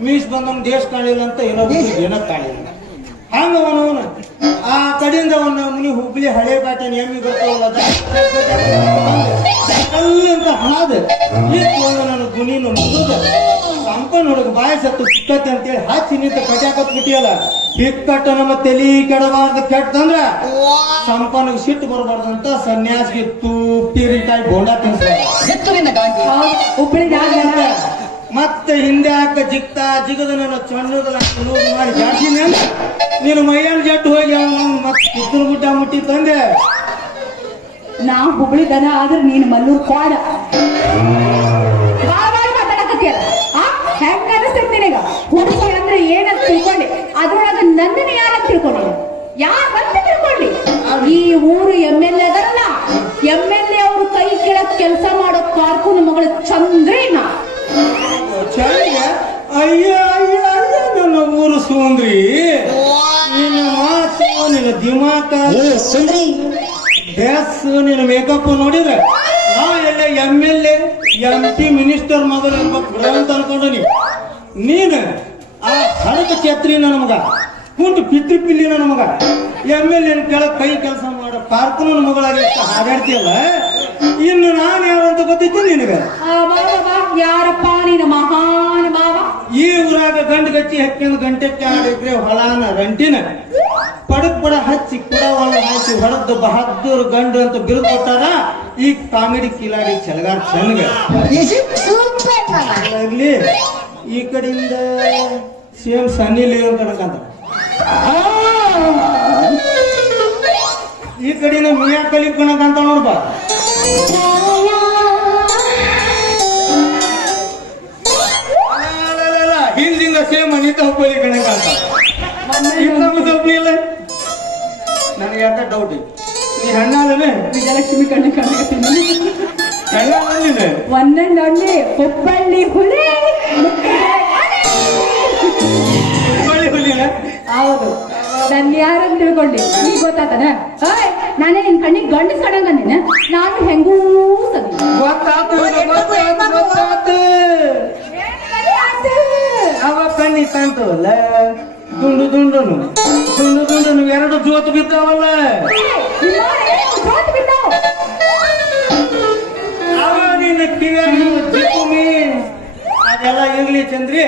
ಮೀಸ್ ಬಂದವ್ ದೇಶ ಕಾಣಿಲ್ಲ ಅಂತ ಏನೋ ಏನೋ ಕಾಣಿಲ್ಲ ಹಂಗ ಅವನವನು ಆ ಕಡೆಯಿಂದ ಅವನ ಮುನಿ ಹುಬ್ಳಿ ಹಳೆ ಬಾಟೆ ನೇಮಿ ಬರ್ತಾವಲ್ಲ ಅಲ್ಲಿಂದ ಹಾದ ನನ್ನ ಗುಣಿನ ಮುಗಿದ ಸಂಪನ್ ಹುಡುಗ ಬಾಯ ಸತ್ತು ಸಿಕ್ಕತ್ತೆ ಅಂತೇಳಿ ಹಚ್ಚಿ ನಿಂತ ಕಟ್ಯಾಕತ್ ಬಿಟ್ಟಿಯಲ್ಲ. ಹಿಕ್ಕಟ್ಟ ನಮ್ಮ ತಲಿ ಕೆಡಬಾರ್ದು ಕೆಟ್ಟಂದ್ರ ಸಂಪನ್ಗೆ ಸಿಟ್ಟು ಬರಬಾರ್ದಂತ ಸನ್ಯಾಸಿಗೆ ತೂಪಿರಿಕಾಯಿ ಬೋಂಡ ತಿನ್ಸ ಹುಬ್ಬಳ್ಳಿ ಮತ್ತೆ ಹಿಂದೆ ಹಾಕ ಜಿಕ್ತ ಜಿಗದ ನನ್ನ ಮಾಡಿ ಜಾಸ್ತಿ ನೀನು ಮೈಯನ್ ಜಟ್ಟು ಹೋಗಿ ಅವನು ಮತ್ತೆ ಕಿತ್ತಲು ಗುಡ್ಡ ಮುಟ್ಟಿ ತಂದೆ. ನಾ ಹುಬ್ಳಿ ದನ ಆದ್ರೆ ನೀನು ಮಲ್ಲೂರ್ ಕ್ವಾಡ. ಹೆಂಗ ಅನಿಸ್ತೈತಿ ನಿನಗ? ಹುಡುಗಿ ಅಂದ್ರೆ ಏನಂತ ತಿಳ್ಕೊಂಡೆ ಅದ್ರೊಳಗ ನನ್ನನ್ನ ಯಾರಂತ ತಿಳ್ಕೊಂಡೆ ಯಾರಂತ ತಿಳ್ಕೊಂಡಿ ಈ ಊರು ಎಂ ಎಲ್ ಎ ಅದಲ್ಲ ಎಂ ಸುಂದ್ರಿ? ಡ್ರೆಸ್ ನಿನ್ನ ಮೇಕಪ್ ನೋಡಿದ್ರೆ ನಾ ಎಲ್ಲ M L A M P minister ಮೊದಲು ಇರ್ಬೇಕು ಅಂತ ಅನ್ಕೊಂಡನಿ. ನೀನು ಆ ಹಳಕ ಛತ್ರಿ ನಮಗ ಮಗ ಕುಂಟು ಪಿತೃ ಪಿಲ್ಲಿ ನಮಗ ಮಗ ಎಂ ಎಲ್ ಎನ್ ಕೆಳಗೆ ಕೈ ಕೆಲಸ ಮಾಡೋ ನನ್ನ ಮಗಳಾಗಿ ಹಾಡಾಡ್ತಿಯಲ್ಲ ಇನ್ನು ನಾನು ಯಾರು ಅಂತ ಗೊತ್ತಿತ್ತು ನಿನಗೆ. ಯಾರಪ್ಪ ನೀನು ಮಹಾನ್ ಬಾಬಾ ಈ ಊರಾಗ ಗಂಡು ಗಚ್ಚಿ ಹೆಕ್ಕಿನ ಗಂಟೆ ಆಡಿದ್ರೆ ಹೊಲಾನ ರಂಟಿನ. ಪಡಕ್ ಪಡ ಹಚ್ಚಿ ಕುಡ ಒಳ ಹಾಕಿ ಹೊಡೆದು ಬಹದ್ದೂರ್ ಗಂಡು ಅಂತ ಬಿರುದು ಕೊಟ್ಟಾರ ಈ ಕಾಮಿಡಿ ಕಿಲಾಡಿ ಚಲಗಾರ ಆಗ್ಲಿ ಈ ಕಡೆಯಿಂದ ಸೇಮ್ ಸನ್ನಿ ಲಿಯೋನ್ ಕಣಕಂತ ಈ ಕಡೆಯಿಂದ ಮಿಯಾ ಕಲಿ ಕಣಕಂತ ನೋಡ್ಬಾ ಹಿಂದಿಂದ ಸೇಮ್ ಅನಿತಾ ಹುಬ್ಬಳ್ಳಿ ಕಣಕಂತ ಇಲ್ಲ. ನನಗೆ ಯಾಕ ಡೌಟ್ ನೀ ಹಣ್ಣಾದನೆ ವಿಜಯಲಕ್ಷ್ಮಿ ಕಣ್ಣು ಕಾಣಕತ್ತೀನಿ ನೀನು ಒಂದೊಂದೊಂದೇ ಹುಬ್ಬಳ್ಳಿ ಹುಲಿ. ಹುಬ್ಬಳ್ಳಿ ಹುಲಿನ ಹೌದು. ನನ್ ಯಾರಂತ ತಿಳ್ಕೊಂಡಿ? ಈಗ ಗೊತ್ತಾತನ? ಓಯ್ ನಾನೇ ನಿನ್ ಕಣ್ಣಿಗೆ ಗಂಡಸ್ ಕಣಂಗ ನೀನು ನಾನು ಹೆಂಗೂ ಸದಿ ಗೊತ್ತಾತು ಅವ ಕಣ್ಣಿ ಕಾಣ್ತವಲ್ಲ ದುಂಡು ದುಂಡುನು ತುಂಡು ದುಂಡುನು ಎರಡು ಜೋತು ಬಿದ್ದಾವಲ್ಲ. ನಿನ್ನ ಅದೆಲ್ಲ ಇರ್ಲಿ ಚಂದ್ರಿ.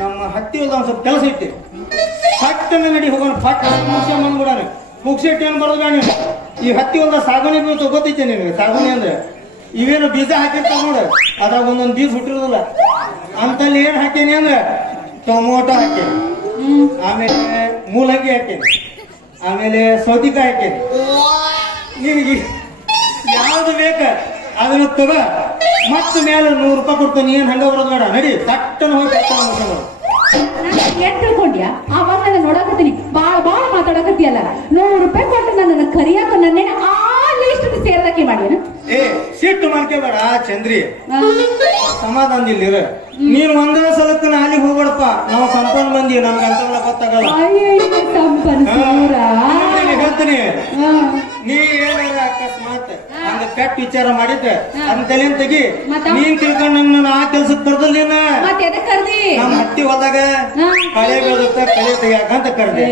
ನಮ್ಮ ಹತ್ತಿ ಹೊಲ್ದ ಒಂದ್ ಸ್ವಲ್ಪ ಕೆಲಸ ಐತಿ. ಪಟ್ಟನ ನಡಿ ಹೋಗೋಣ ಪಟ್ಟ ಮುಗಿಸ ಬಂದ್ಬಿಡಾನೆ ಮುಗಿಸಿಟ್ಟು ಏನು ಬರೋದು ಬೇಡ ನೀನು. ಈ ಹತ್ತಿ ಹೊಲ್ದ ಸಾಗುಣಿ ಬೀಳ್ತು ಗೊತ್ತೈತೆ ನಿನಗೆ, ಸಾಗುಣಿ ಅಂದ್ರೆ. ಇವೇನು ಬೀಜ ಹಾಕಿರ್ತಾವ ನೋಡು, ಅದ್ರಾಗ ಒಂದೊಂದು ಬೀಜ ಹುಟ್ಟಿರೋದಿಲ್ಲ. ಅಂತಲ್ಲಿ ಏನು ಹಾಕೇನಿ ಅಂದ್ರೆ? ಟೊಮೊಟೊ ಹಾಕೇನಿ ಆಮೇಲೆ ಮೂಲಂಗಿ ಹಾಕೇನಿ ಆಮೇಲೆ ಸೌತಿಕಾಯಿ ಹಾಕೇನಿ ನಿನಗೆ ಯಾವ್ದು ಬೇಕ ಅದನ್ನ ತಗ. ಮತ್ತೆ ಮೇಲೆ ನೂರು ರೂಪಾಯಿ ಕೊಡ್ತೇನೆ. ಏನ್ ಹಂಗ ಬರೋದು ಬೇಡ. ನಡಿ, ತಟ್ಟನ ಹೋಗಿ ಏನ್ ತಿಳ್ಕೊಂಡ್ಯಾ? ನೋಡಕತ್ತೀನಿ. ಬಾಳ ಬಾಳ ಮಾತಾಡಕತ್ತೀಯಲ್ಲ. ನೂರು ರೂಪಾಯಿ ಕೊಟ್ಟು ನನ್ನ ಕರಿಯಾಕ ನನ್ನೇನ ಆ ಏ ಸಿಟ್ಟು ಮಾಡ್ಕೋಬೇಡ ಚಂದ್ರಿ. ಸಮಾಧಾನ ಸಮಾಧಾನದಿಲ್ಲಿರ ನೀನ್ ಒಂದೇ ಸಲಕ್ಕ ಅಲ್ಲಿಗೆ ಹೋಗ್ಬೇಡಪ್ಪ. ನಾವು ಸಂಪನ್ ಬಂದಿ ನಮ್ಗೆ ಅಂತವೆಲ್ಲ ಗೊತ್ತಾಗಲ್ಲ. ಹೇಳ್ತೀನಿ. ನೀ ಏನಾರ ಅಕಸ್ಮಾತ್ ಹಂಗ ಕೆಟ್ಟ ವಿಚಾರ ಮಾಡಿದ್ದೆ ಅಂತ ತಲೆನ್ ತೆಗಿ? ನೀನ್ ತಿಳ್ಕೊಂಡ್ ನನ್ನ ಆ ಕೆಲ್ಸಕ್ ಬರ್ದಲ್ ನೀನ? ಮತ್ತೆ ಎದಕ್ ಕರ್ದಿ? ನಮ್ಮ ಹತ್ತಿ ಹೊಲ್ದಾಗ ಹಾ. ಕಳೆ ಬೆಳೆದತ್ತ ಕಳೆ ತೆಗಿಯಾಕ ಅಂತ ಕರ್ದೆ.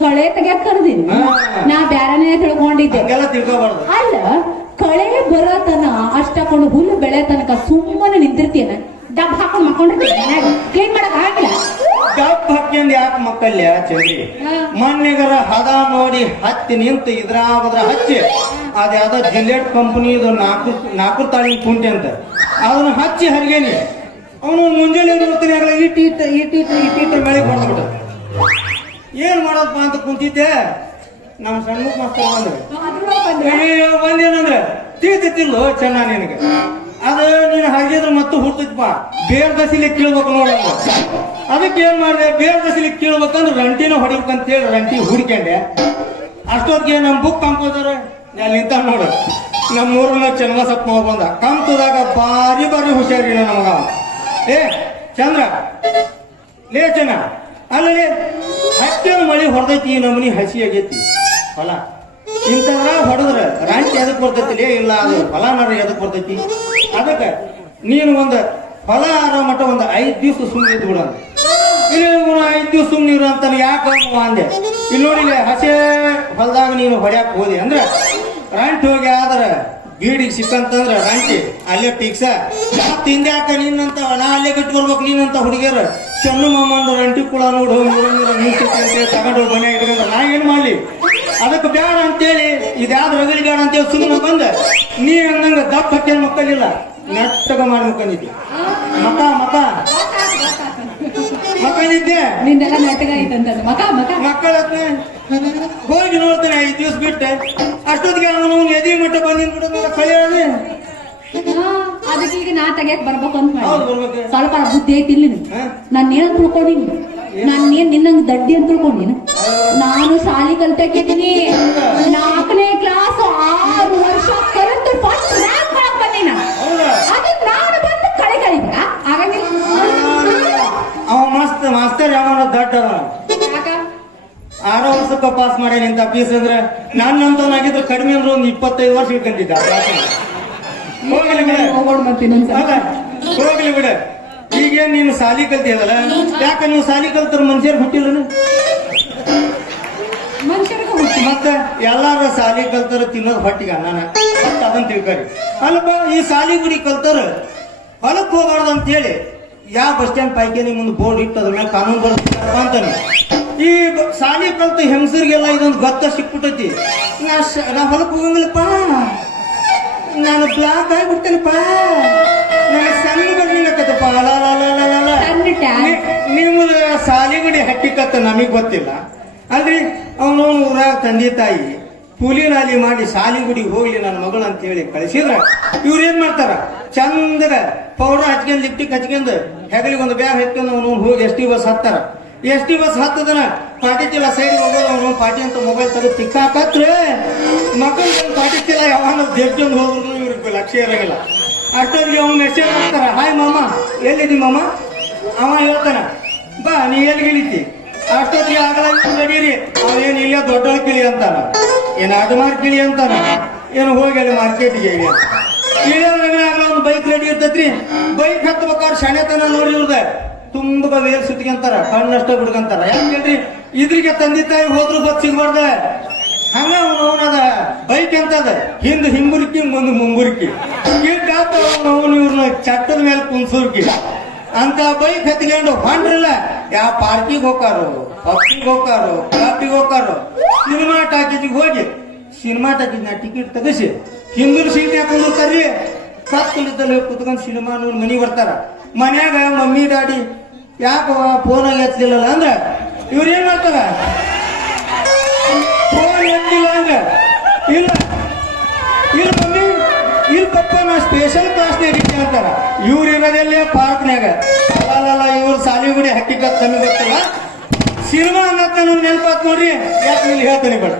ಕಳೆ ತೆಗಿಯಾಕ ಕರ್ದಿನಿ ಹಾ. ನಾ ಬ್ಯಾರನೇ ತಿಳ್ಕೊಂಡಿದ್ದೆ ಹಂಗೆಲ್ಲ ತಿಳ್ಕೊಬಾರ್ದು. ಅಲ್ಲ ಕಳೆ ಬರತನ ಅಷ್ಟಕೊಂಡು ಹುಲ್ಲು ಬೆಳೆ ತನಕ ಸುಮ್ಮನೆ ನಿಂತಿರ್ತೀಯನ ಡಬ್ ಹಾಕೊಂಡು ಮಕ್ಕೊಂಡಿರ್ತೀನಿ ಕ್ಲೀನ್ ಮಾಡಕ್ ಆಗಿಲ್ಲ. ಡಬ್ ಹಾಕ್ಯಂದ್ ಯಾಕೆ ಮಕ್ಕಲ್ಯ ಚಂದ್ರಿ ಹಾ. ಮೊನ್ನೆಗರ ಹದ ನೋಡಿ ಹತ್ತಿ ನಿಂತು ಇದ್ರ ಬದ್ರ ಹಚ್ಚಿ ಅದ ಯಾವ್ದೋ ಜಿಲ್ಲೆಟ್ ಕಂಪನಿದು ನಾಲ್ಕು ನಾಲ್ಕು ತಾಳಿ ಕುಂಟೆ ಅಂತ. ಅದನ್ನ ಹಚ್ಚಿ ಹರಿಗೇನಿ. ಅವನು ಮುಂಜಾನೆ ನೋಡ್ತೀನಿ ಆಗಲ್ಲ ಇಟ್ಟು ಇಟ್ಟು ಇಟ್ಟು ಇಟ್ಟು ಇಟ್ಟು ಮಳೆ ಏನ್ ಮಾಡೋದಪ್ಪ ಅಂತ ಕುಂತಿದ್ದೆ? ನಮ್ಮ ಸಣ್ಣ ಮಾಸ್ತರ್ ಬಂದ್ರೆ? ಬಂದೇನಂದ್ರೆ ತಿಳಿದಿಲ್ಲ ಚೆನ್ನ ನಿನಗೆ. ಅದ ನೀನು ಹಾಗಿದ್ರೆ ಮತ್ತೆ ಹುಡ್ತಿದ್ಪ ಬೇರ್ ದಸಿಲಿ ಕೀಳ್ಬೇಕು ನೋಡಿ ಅದಕ್ಕೆ ಏನ್ ಮಾಡಿದೆ? ಬೇರ್ ದಸಿಲಿ ಕೀಳ್ಬೇಕಂದ್ರೆ ರಂಟಿನ ಹೊಡಿಬೇಕಂತ ಹೇಳಿ ರಂಟಿ ಹುಡ್ಕೊಂಡೆ ಅಷ್ಟೊತ್ತಿಗೆ ನಮ್ಮ ಬುಕ್ ಕಂಪೋಸರ್ ಅಲ್ಲಿ ನಿಂತ ನೋಡು. ನಮ್ಮ ಊರನ್ನ ಚನ್ನಬಸಪ್ಪ ಬಂದ. ಕಂತದಾಗ ಬಾರಿ ಬಾರಿ ಹುಷಾರಿಲ್ಲ ನಮಗ ಏ ಚಂದ್ರ ಲೇ ಚೆನ್ನ. ಅಲ್ಲಿ ಹತ್ತಿನ ಮಳಿ ಹೊಡೆದೈತಿ ನಮ್ಮನಿ ನಮನಿ ಹಸಿ ಆಗೈತಿ. ಹೊಲ. ಇಂಥದ್ರ ಹೊಡೆದ್ರ ರಾಂಟಿ ಎದಕ್ ಬರ್ತೈತಿ ಇಲ್ಲ, ಅದು ಹೊಲನಾರ ಎದಕ್ ಬರ್ತೈತಿ? ಅದಕ್ಕೆ ನೀನು ಒಂದು ಆರ ಮಟ್ಟ ಒಂದು ಐದು ದಿವಸ ಸುಮ್ಮನೆ ಇಲ್ಲಿ ಇವ್ನು ಐದು ದಿವಸ ಸುಮ್ಮನೆ ಇರು ಅಂತಾನೆ ಯಾಕೆ ಅಂದೆ. ಇಲ್ಲಿ ನೋಡಿ ಹಸೆ ಹೊಲದಾಗ ನೀನು ಹೊಡ್ಯಾಕ ಹೋದಿ ಅಂದ್ರೆ ರಂಟಿ ಹೋಗಿ ಆದ್ರ ಬೀಡಿಗೆ ಸಿಕ್ಕಂತಂದ್ರ ರಂಟಿ ಅಲ್ಲೇ ಪೀಕ್ಸ. ಮತ್ತೆ ಹಿಂದೆ ಯಾಕ ನಿನ್ನಂತ ನಾ ಅಲ್ಲೇ ಕಟ್ಟಿ ಬರ್ಬೇಕು ನೀನಂತ ಹುಡುಗಿಯರ. ಚೆನ್ನು ಮಾಮಂದು ರಂಟಿ ಕುಳ ನೋಡಿ ಹೋಗಿ ನಿಲ್ಸೈತಿ ಅಂತೇಳಿ ತಗೊಂಡು ಮನೆ ಇಟ್ಕೊಂಡ್ರೆ ನಾ ಏನ್ ಮಾಡ್ಲಿ? ಅದಕ್ಕೆ ಬೇಡ ಅಂತೇಳಿ ಇದ್ಯಾವ್ದು ರಗಳಿ ಬೇಡ ಅಂತೇಳಿ ಸುಮ್ಮನೆ ಬಂದ ನೀ ಅಂದಂಗ ದಪ್ಪ ಹಕ್ಕೇನು ಮಕ್ಕಳಿಲ್ಲ. ನೆಟ್ಟಗ ಮಾಡಿ ಮಕ್ಕಂದಿದ್ದೆ ಮಕ ಮಕ. ಮಕ್ಕಳಿದ್ದೆ. ನಿನ್ನೆಲ್ಲ ನೆಟ್ಟಗ ಐತಂತ ಮಕ ಮಕ. ಮಕ್ಕಳ ಹೋಗಿ ನೋಡ್ತಾನೆ ಐದು ದಿವಸ ಬಿಟ್ಟೆ. ಅಷ್ಟೊತ್ತಿಗೆ ಅವನು ಎದಿ ಮಟ್ಟ ಬಂದಿನ ಬಿಡೋದಲ್ಲ ಕಳಿಯೋದು ಅದಕ್ಕೆ ಈಗ ನಾ ತೆಗಿಯಕ್ ಬರ್ಬೇಕು ಅಂತ ಹೌದು ಬರ್ಬೇಕು. ಸ್ವಲ್ಪ ಬುದ್ಧಿ ಐತಿ ಇಲ್ಲಿ? ನಾನು ಏನು ತಿಳ್ಕೊಂಡಿನಿ ನಾನು ನಿನ್ನಂಗ್ ದಡ್ಡಿ ಅಂತ ತಿಳ್ಕೊಂಡಿನ ನಾನು ಶಾಲಿ ಕಲ್ತಕ್ಕಿದ್ದೀನಿ. ನಾಲ್ಕನೇ ಕ್ಲಾಸ್ ಆರು ವರ್ಷ ಕರೆಂಟ್ ಫಸ್ಟ್ ರ್ಯಾಂಕ್ ಮಾಡಕ್ ಬಂದಿನ. ಹೌದಾ? ನಾನು ಬಂದು ಆಗಂಗಿಲ್ಲ. ಅವ ಮಸ್ತ್ ಮಾಸ್ತರ್ ಯಾವನ ದಡ್ಡ ಆರು ವರ್ಷಕ್ಕ ಪಾಸ್ ಮಾಡ್ಯಾನ ಇಂತ ಪೀಸ್ ಅಂದ್ರೆ ನನ್ನಂತವನಾಗಿದ್ರೆ ಕಡಿಮೆ ಅಂದ್ರೆ ಒಂದು ಇಪ್ಪತ್ತೈದು ವರ್ಷ ಇಟ್ಕೊಂಡಿದ್ದ. ಹೋಗ್ಲಿ ಬಿಡ. ಹೋಗ್ಲಿ ಬಿಡ. ಈಗೇನ್ ನೀನು ಸಾಲಿ ಕಲ್ತಿಯಲ್ಲ? ಯಾಕ ನೀವು ಸಾಲಿ ಕಲ್ತರ ಮನುಷ್ಯರು ಹುಟ್ಟಿಲ್ಲ ಮತ್ತ ಎಲ್ಲಾರ ಸಾಲಿ ಕಲ್ತಾರ ತಿನ್ನೋದು ಹೊಟ್ಟಿಗೆ ಅನ್ನಾನ. ಮತ್ತ ಅದನ್ನ ತಿಳ್ಕರಿ. ಅಲ್ಪ ಈ ಸಾಲಿ ಗುಡಿ ಕಲ್ತಾರ ಹೊಲಕ್ ಹೋಗ್ಬಾರ್ದು ಅಂತ ಹೇಳಿ ಯಾವ ಬಸ್ ಸ್ಟ್ಯಾಂಡ್ ಪೈಕಿ ಮುಂದೆ ಬೋರ್ಡ್ ಇಟ್ಟು ಅದ್ರ ಮೇಲೆ ಕಾನೂನು ಬರ್ಬೇಕಪ್ಪ ಅಂತಾನೆ ಈ ಸಾಲಿ ಕಲ್ತ ಹೆಂಗಸರಿಗೆಲ್ಲ ಇದೊಂದು ಗೊತ್ತ ಸಿಕ್ಬಿಟ್ಟೈತಿ. ನಾ ಹೊಲಕ್ ಹೋಗಂಗಿಲ್ಲಪ್ಪ. ನಾನು ಬ್ಲಾಕ್ ಆಗಿಬಿಡ್ತೇನಪ್ಪ. ಸಣ್ಣ ಅಲ ನಿಮ್ಮದು ಸಾಲಿಗುಡಿ ಹಕ್ಕಿಕತ್ತ ನಮಗ್ ಗೊತ್ತಿಲ್ಲ. ಅಲ್ರಿ ಅವನು ಊರಾಗ ತಂದೆ ತಾಯಿ ಕೂಲಿ ನಾಲಿ ಮಾಡಿ ಸಾಲಿಗುಡಿ ಹೋಗ್ಲಿ ನನ್ನ ಮಗಳು ಅಂತ ಹೇಳಿ ಕಳಿಸಿದ್ರ ಇವ್ರು ಏನ್ ಮಾಡ್ತಾರ? ಚಂದ್ರ ಪೌಡರ್ ಹಚ್ಕೊಂಡ್ ಲಿಪ್ಟಿಕ್ ಹಚ್ಕೊಂಡ್ ಹೆಗಲಿಗೆ ಒಂದು ಬ್ಯಾಗ್ ಹಚ್ಕೊಂಡ್ ಅವನು ಹೋಗಿ ಎಸ್ ಟಿ ಬಸ್ ಹತ್ತಾರ. ಎಸ್ ಟಿ ಬಸ್ ಹತ್ತದನ ಪಾಟಿ ಚೀಲ ಸೈಡ್ ಹೋಗೋದು ಅವನು ಪಾಟಿ ಅಂತ ಮೊಬೈಲ್ ತರ ತಿಕ್ಕಾಕತ್ರೆ ಮಕ್ಕಳು ಪಾಟಿ ಚೀಲ ಯಾವಾಗ ಜಡ್ಜೊಂದು ಹೋದ್ರು ಇವ್ರಿಗೆ ಲಕ್ಷ್ಯ ಇರಂಗಿಲ್ಲ ಅಷ್ಟೊತ್ತಿಗೆ ಅವ್ನು ಮೆಸೇಜ್ ಹಾಕ್ತಾರ ಹಾಯ್ ಮಾಮ ಎಲ್ಲಿದ್ದೀನಿ ಮಾಮ? ಅವ ಹೇಳ್ತಾನ, ಬಾ, ನೀ ಎಲ್ಲಿ ಇಳಿತಿ? ಅಷ್ಟೊತ್ತಿಗೆ ಆಗಲ್ಲ ನಡೀರಿ. ಅವೇನು ಇಲ್ಲೇ ದೊಡ್ಡ ಕಿಳಿ ಅಂತಾನ? ಏನು ಅಡ್ಮಾರ್ ಕಿಳಿ ಅಂತಾನ? ಏನು, ಹೋಗಿ ಅಲ್ಲಿ ಮಾರ್ಕೆಟ್ಗೆ ಅಂತ. ಇಳಿಯೋದ್ರಾಗ ಆಗಲ್ಲ, ಒಂದು ಬೈಕ್ ರೆಡಿ ಇರ್ತೈತ್ರಿ. ಬೈಕ್ ಹತ್ಬೇಕಾದ್ರೆ ಶಣೆತನ ನೋಡಿ ಇವ್ರದ ತುಂಬ ಸುತ್ತಿಗೆ ಸುತ್ಕೊಂತಾರ ಕಣ್ಣಷ್ಟ ಬಿಡ್ಕಂತಾರ. ಯಾಕೆ ಹೇಳ್ರಿ? ಇದ್ರಿಗೆ ತಂದೆ ತಾಯಿ ಹೋದ್ರು ಬಸ್ ಸಿಗ್ಬಾರ್ದ. ಹಂಗ ಅವನದ ಬೈಕ್ ಎಂತದ ಹಿಂದ್ ಹಿಂಬುರ್ಕಿ, ಮುಂದ್ ಅವನು ಇವ್ರನ್ನ ಚಟ್ಟದ ಮೇಲೆ ಕುಂಸುರ್ಕಿ ಅಂತ ಬೈಕ್ ಹತ್ಕೊಂಡು ಹೊಂಡ್ರಲ್ಲ ಯಾವ ಪಾರ್ಕಿಗೆ ಹೋಗಾರು ಪಬ್ಬಿಗೆ ಹೋಗಾರು ಕ್ಲಬ್ಬಿಗೆ ಹೋಗಾರು ಸಿನಿಮಾ ಟಾಕೀಜಿಗೆ ಹೋಗಿ, ಸಿನಿಮಾ ಟಾಕೀಸ್ ನಾ ಟಿಕೆಟ್ ತೆಗಿಸಿ ಹಿಂದೂರು ಸೀಟ್ ಹಾಕೊಂಡಿರ್ತಾರ್ರಿ ಕತ್ತಲಿದ್ದಲ್ಲಿ ಕುತ್ಕೊಂಡು ಸಿನಿಮಾ ನೋಡಿ ಮನೆಗೆ ಬರ್ತಾರ. ಮನ್ಯಾಗ ಮಮ್ಮಿ, ಡ್ಯಾಡಿ ಯಾಕೋ ಫೋನಾಗ ಎತ್ತಲಿಲ್ಲಲ್ಲ ಅಂದ್ರೆ, ಇವ್ರು ಏನು ಮಾಡ್ತಾರ? ಫೋನ್ ಎತ್ತಿಲ್ಲ ಅಂದ್ರೆ? ಇಲ್ಲ. ಇಲ್ಲ ಮಮ್ಮಿ ಇಲ್ಲಿ ಪಪ್ಪ ನಾ ಸ್ಪೆಷಲ್ ಕ್ಲಾಸ್ನಾಗ ಇದ್ದೆ ಅಂತಾರ. ಇವ್ರು ಇರೋದಲ್ಲೇ ಪಾರ್ಕ್ನಾಗ ಅಲ್ಲ ಇವ್ರು ಸಾಲಿಗುಡಿ ಹಕ್ಕಿಕತ್ ನಮಗೆ ಗೊತ್ತಿಲ್ಲ. ಸಿನಿಮಾ ಅನ್ನತ್ತ ನಮ್ಗೆ ನೆನಪಾತ್ ನೋಡ್ರಿ. ಯಾಕೆ ಇಲ್ಲಿ ಹೇಳ್ತೀನಿ ಬೇಡ.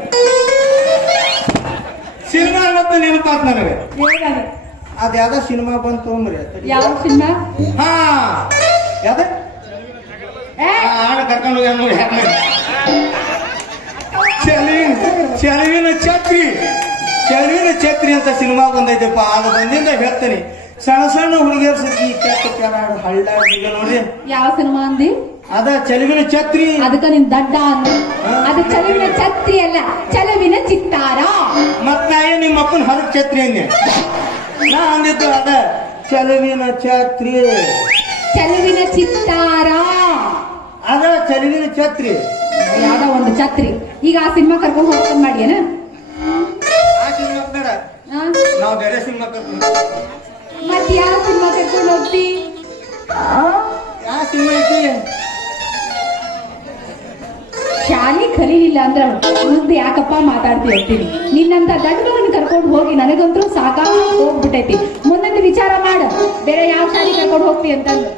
ಸಿನಿಮಾ ಅನ್ನತ್ತ ನೆನಪಾತ್ ನನಗೆ. ಅದ ಯಾವ್ದೋ ಸಿನಿಮಾ ಬಂತು ಅಂದ್ರಿ ಯಾವ ಸಿನಿಮಾ? ಹಾ. ಯಾವ್ದ? ಕರ್ಕೊಂಡು ಹೋಗ್ಯಾನ ನೋಡಿ ಚೆಲುವಿನ ಛತ್ರಿ ಚೆಲುವಿನ ಛತ್ರಿ ಅಂತ ಸಿನಿಮಾ ಬಂದೈತೆಪ್ಪ. ಅದು ಬಂದಿಂದ ಹೇಳ್ತೇನೆ. ಸಣ್ಣ ಸಣ್ಣ ಹುಡುಗಿಯರ್ ಸತಿ ಹಳ್ಳ ಈಗ ನೋಡ್ರಿ. ಯಾವ ಸಿನಿಮಾ ಅಂದಿ? ಅದ ಚೆಲುವಿನ ಛತ್ರಿ. ಅದಕ್ಕ ನಿನ್ ದಡ್ಡ ಅಂದ. ಅದು ಚಲುವಿನ ಛತ್ರಿ ಅಲ್ಲ ಚಲುವಿನ ಚಿತ್ತಾರ. ಮತ್ ನಿಮ್ಮಪ್ಪನ ಏನ್ ನಿಮ್ಮ ಅಪ್ಪನ ಹರಕ್ ಛತ್ರಿ ಅಂದೆ? ನಾ ಅಂದಿದ್ದು ಅದ ಚೆಲುವಿನ ಛತ್ರಿ. ಚಲುವಿನ ಚಿತ್ತಾರ. ಅದ ಚಲುವಿನ ಛತ್ರಿ. ಯಾವ್ದೋ ಒಂದು ಛತ್ರಿ. ಈಗ ಆ ಸಿನಿಮಾ ಕರ್ಕೊಂಡು ಹೋಗ್ತಾ ಮಾಡಿ ಏನ? ನಾವು ಬೇರೆ ಸಿನಿಮಾ ಮತ್ ಯಾವ ಸಿನಿಮಾ ಕರ್ಕೊಂಡು ಹೋಗ್ತಿ? ಯಾವ ಸಿನಿಮಾ ಐತಿ? ಶಾಲಿ ಕಲೀಲಿಲ್ಲ ಅಂದ್ರೆ ಮುಂದೆ ಯಾಕಪ್ಪ ಮಾತಾಡ್ತಿ ಅಂತೀನಿ ನಿನ್ನಂತ ದೊಡ್ಡ ಮಗನ್ ಕರ್ಕೊಂಡು ಹೋಗಿ ನನಗಂತೂ ಸಾಕಾಗಿ ಹೋಗ್ಬಿಟ್ಟೈತಿ ಮುಂದೊಂದು ವಿಚಾರ ಮಾಡ. ಬೇರೆ ಯಾವ ಶಾಲಿ ಕರ್ಕೊಂಡು ಹೋಗ್ತಿ ಅಂತಂದು.